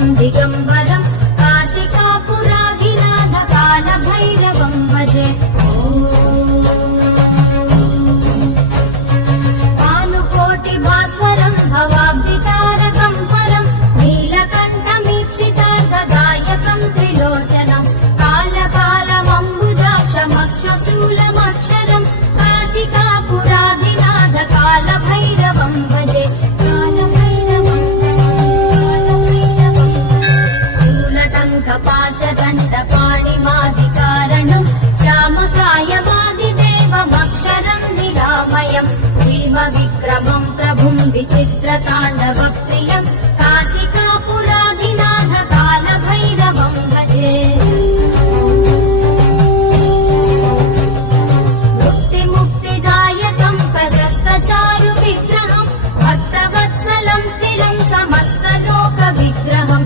दिगम्बरं काशिकापुराधिनाथ कालभैरवं भजे। भानुकोटिभास्वरं भवाब्धितारकं परं नीलकण्ठमीप्सितार्थदायकं त्रिलोचनं कालकालमम्बुजाक्षमक्षशूलमक्षरं काशिकापुराधिनाथ कालभैरवं भजे। शूलटङ्कपाशदण्डपाणिमादिकारणं श्यामकायमादिदेवमक्षरं निरामयं भीमविक्रमं प्रभुं विचित्रताण्डवप्रियं काशिकापुराधिनाथ कालभैरवं भजे। मुक्तिमुक्तिदायकं प्रशस्तचारुविग्रहं भक्तवत्सलं स्थिरं समस्तलोकविग्रहं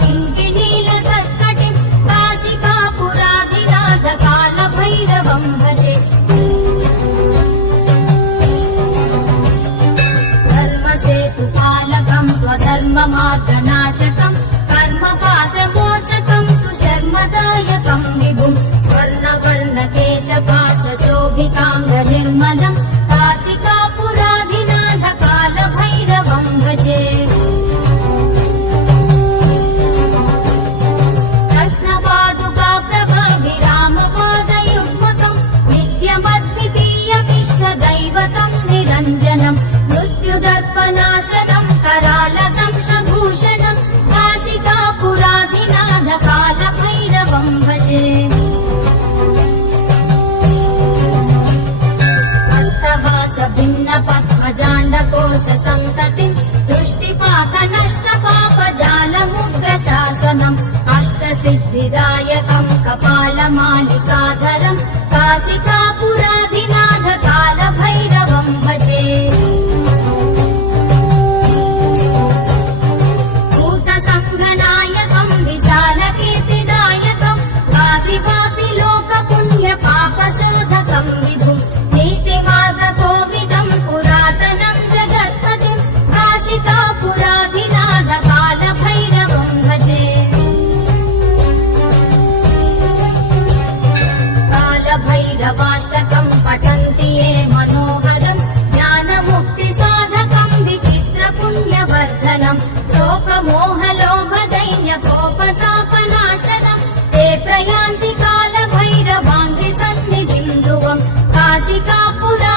किङ्किणीलसत्कटिं काशिकापुराधिनाथ कालभैरवं भजे। धर्मसेतुपालकं त्वधर्ममार्गनाशकं कर्मपाशमोचकं सुशर्मदायकं विभुं स्वर्णवर्णकेशपाशशोभिताङ्गनिर्मलं काशिकापुराधिनाथ कालभैरवं भजे। दैवतं निरञ्जनं मृत्युदर्पनाशनं करालतं शभूषणं काशिकापुराधिनाथ कालभैरवं भजे। अट्टहासभिन्नपद्मजाण्डकोशसन्ततिं दृष्टिपाकनष्टपापजालमुग्रशासनम् अष्टसिद्धिदायकं कपालमालिकाधरं काशिकापुराधिनाथ कालभैरवं भजे। भूतसङ्घनायकं विशालकीर्तिदायकं काशीवासि लोकपुण्यपापशोधकं विभुं नीतिमार्गकोविदं पुरातनं जगत्पतिं काशिकापुराधिनाथ कालभैरवं भजे। कालभैरवाष्टकं पठन्ति ये मनोहरं ज्ञानमुक्तिसाधकं विचित्रपुण्यवर्धनं शोकमोहलोभदैन्यकोपतापनाशनं ते प्रयान्ति कालभैरवाङ्घ्रिसन्निधिं ध्रुवं काशिकापुरा